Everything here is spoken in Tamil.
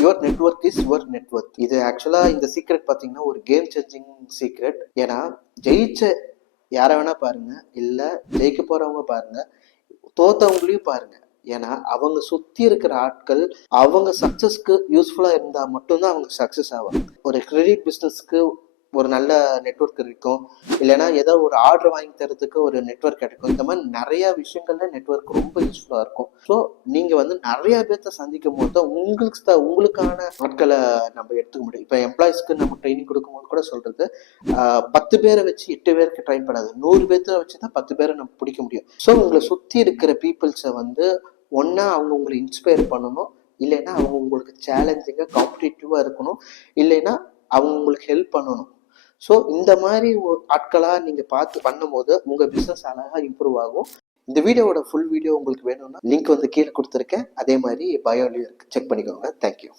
Your network is your network. இது ஆக்சுவலாக இந்த சீக்ரெட் பார்த்தீங்கன்னா ஒரு கேம் சேஞ்சிங் சீக்ரெட். ஏன்னா ஜெயிச்ச யாரை வேணா பாருங்க, இல்லை ஜெயிக்க போறவங்க பாருங்க, தோத்தவங்களையும் பாருங்க. ஏன்னா அவங்க சுத்தி இருக்கிற ஆட்கள் அவங்க சக்சஸ்க்கு யூஸ்ஃபுல்லா இருந்தா மட்டும்தான் அவங்க சக்சஸ் ஆவாங்க. ஒரு கிரெடிட் பிசினஸ்க்கு ஒரு நல்ல நெட்வொர்க் இருக்கும், இல்லைன்னா ஏதோ ஒரு ஆர்டர் வாங்கி தரதுக்கு ஒரு நெட்வொர்க் கிடைக்கும். இந்த மாதிரி நிறைய விஷயங்கள்ல நெட்வொர்க் ரொம்ப யூஸ்ஃபுல்லா இருக்கும். ஸோ நீங்க வந்து நிறைய பேர்த்த சந்திக்கும் போது தான் உங்களுக்கான ஆட்களை நம்ம எடுத்துக்க முடியும். இப்போ எம்ப்ளாயிஸ்க்கு நம்ம ட்ரைனிங் கொடுக்கும்போது கூட சொல்றது 10 பேரை வச்சு 8 பேருக்கு ட்ரைன் பண்ணாது, 100 பேர்த்த வச்சு தான் 10 பேரை நம்ம பிடிக்க முடியும். ஸோ உங்களை சுற்றி இருக்கிற பீப்புள்ஸை வந்து ஒன்றா அவங்க உங்களை இன்ஸ்பயர் பண்ணணும், இல்லைன்னா அவங்க உங்களுக்கு சேலஞ்சிங்காக காம்படிட்டிவாக இருக்கணும், இல்லைன்னா அவங்க உங்களுக்கு ஹெல்ப் பண்ணணும். ஸோ இந்த மாதிரி ஆட்களாக நீங்கள் பார்த்து பண்ணும்போது உங்கள் பிஸ்னஸ் அழகாக இம்ப்ரூவ் ஆகும். இந்த வீடியோவோட ஃபுல் வீடியோ உங்களுக்கு வேணும்னா லிங்க் வந்து கீழே கொடுத்துருக்கேன், அதே மாதிரி பயோலையும் இருக்குது, செக் பண்ணிக்கோங்க. தேங்க்யூ.